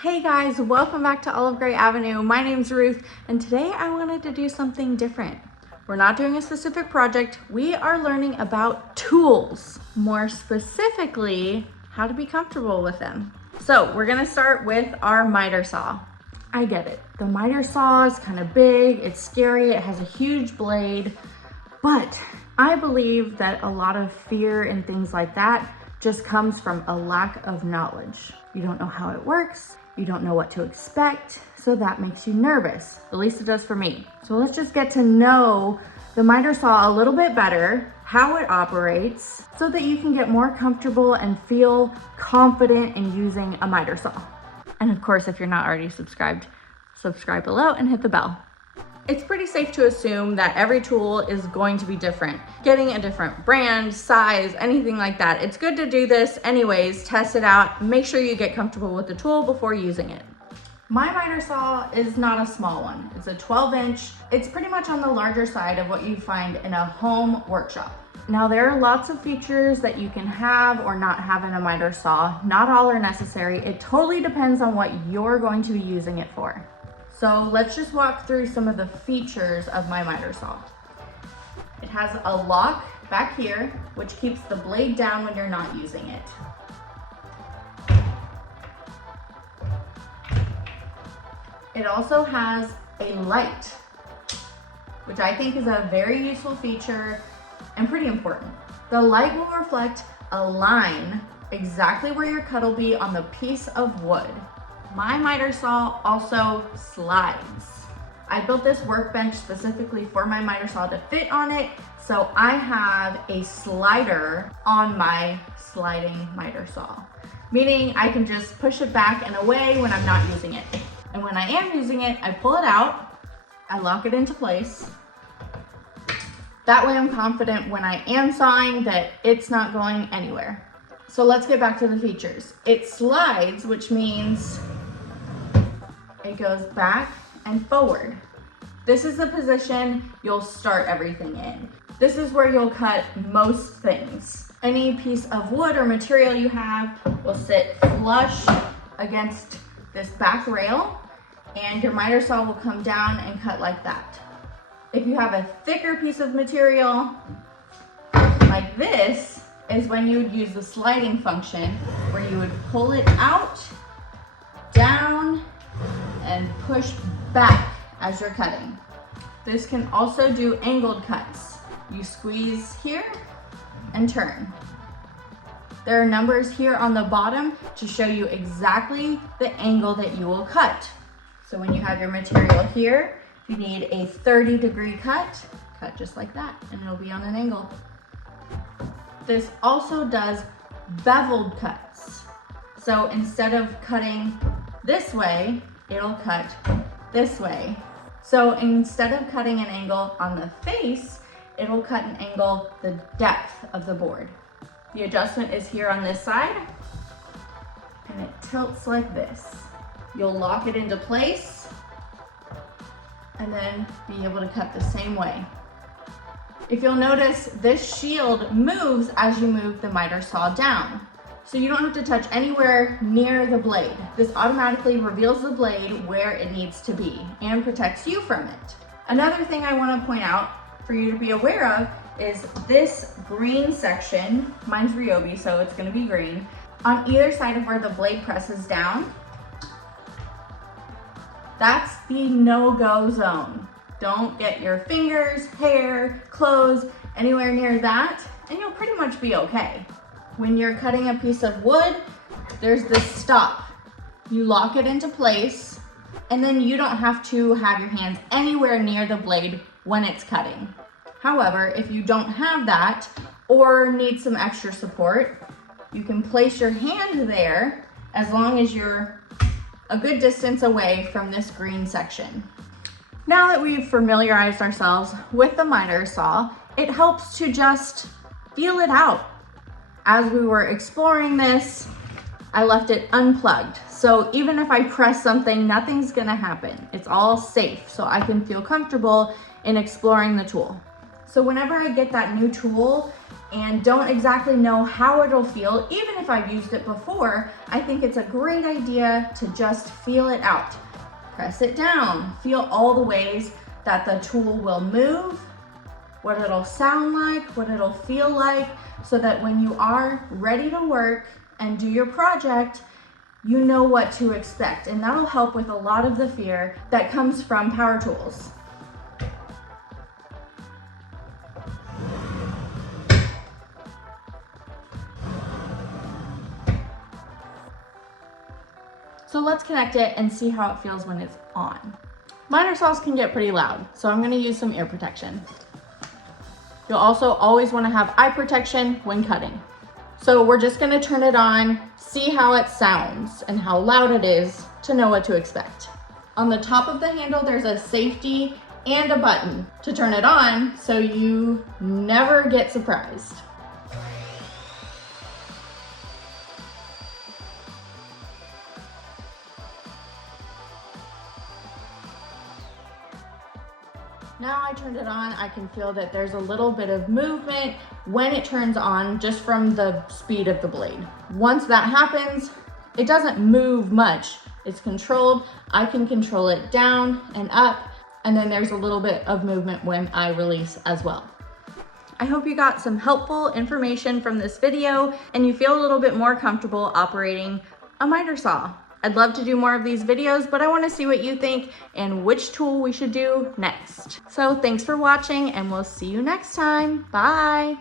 Hey guys, welcome back to Olivegrey Avenue. My name's Ruth, and today I wanted to do something different. We're not doing a specific project. We are learning about tools, more specifically, how to be comfortable with them. So we're gonna start with our miter saw. I get it. The miter saw is kind of big, it's scary, it has a huge blade, but I believe that a lot of fear and things like that just comes from a lack of knowledge. You don't know how it works, you don't know what to expect, so that makes you nervous. At least it does for me. So let's just get to know the miter saw a little bit better, how it operates, so that you can get more comfortable and feel confident in using a miter saw. And of course, if you're not already subscribed, subscribe below and hit the bell. It's pretty safe to assume that every tool is going to be different. Getting a different brand, size, anything like that. It's good to do this anyways, test it out, make sure you get comfortable with the tool before using it. My miter saw is not a small one. It's a 12-inch. It's pretty much on the larger side of what you find in a home workshop. Now there are lots of features that you can have or not have in a miter saw. Not all are necessary. It totally depends on what you're going to be using it for. So let's just walk through some of the features of my miter saw. It has a lock back here, which keeps the blade down when you're not using it. It also has a light, which I think is a very useful feature and pretty important. The light will reflect a line exactly where your cut will be on the piece of wood. My miter saw also slides. I built this workbench specifically for my miter saw to fit on it, so I have a slider on my sliding miter saw, meaning I can just push it back and away when I'm not using it. And when I am using it, I pull it out, I lock it into place. That way I'm confident when I am sawing that it's not going anywhere. So let's get back to the features. It slides, which means it goes back and forward. This is the position you'll start everything in. This is where you'll cut most things. Any piece of wood or material you have will sit flush against this back rail, and your miter saw will come down and cut like that. If you have a thicker piece of material like this, is when you would use the sliding function, where you would pull it out, down, and push back as you're cutting. This can also do angled cuts. You squeeze here and turn. There are numbers here on the bottom to show you exactly the angle that you will cut. So when you have your material here, if you need a 30-degree cut, cut just like that, and it'll be on an angle. This also does beveled cuts. So instead of cutting this way, it'll cut this way. So instead of cutting an angle on the face, it'll cut an angle the depth of the board. The adjustment is here on this side, and it tilts like this. You'll lock it into place, and then be able to cut the same way. If you'll notice, this shield moves as you move the miter saw down. So you don't have to touch anywhere near the blade. This automatically reveals the blade where it needs to be and protects you from it. Another thing I want to point out for you to be aware of is this green section. Mine's Ryobi, so it's going to be green. On either side of where the blade presses down, that's the no-go zone. Don't get your fingers, hair, clothes, anywhere near that, and you'll pretty much be okay. When you're cutting a piece of wood, there's this stop. You lock it into place, and then you don't have to have your hands anywhere near the blade when it's cutting. However, if you don't have that or need some extra support, you can place your hand there as long as you're a good distance away from this green section. Now that we've familiarized ourselves with the miter saw, it helps to just feel it out. As we were exploring this, I left it unplugged. So even if I press something, nothing's gonna happen. It's all safe, so I can feel comfortable in exploring the tool. So whenever I get that new tool, and don't exactly know how it'll feel, even if I've used it before, I think it's a great idea to just feel it out. Press it down, feel all the ways that the tool will move, what it'll sound like, what it'll feel like, so that when you are ready to work and do your project, you know what to expect. And that'll help with a lot of the fear that comes from power tools. So let's connect it and see how it feels when it's on. Miter saws can get pretty loud, so I'm gonna use some ear protection. You'll also always wanna have eye protection when cutting. So we're just gonna turn it on, see how it sounds and how loud it is to know what to expect. On the top of the handle, there's a safety and a button to turn it on so you never get surprised. Now I turned it on, I can feel that there's a little bit of movement when it turns on just from the speed of the blade. Once that happens, it doesn't move much. It's controlled. I can control it down and up, and then there's a little bit of movement when I release as well. I hope you got some helpful information from this video and you feel a little bit more comfortable operating a miter saw. I'd love to do more of these videos, but I want to see what you think and which tool we should do next. So thanks for watching and we'll see you next time. Bye.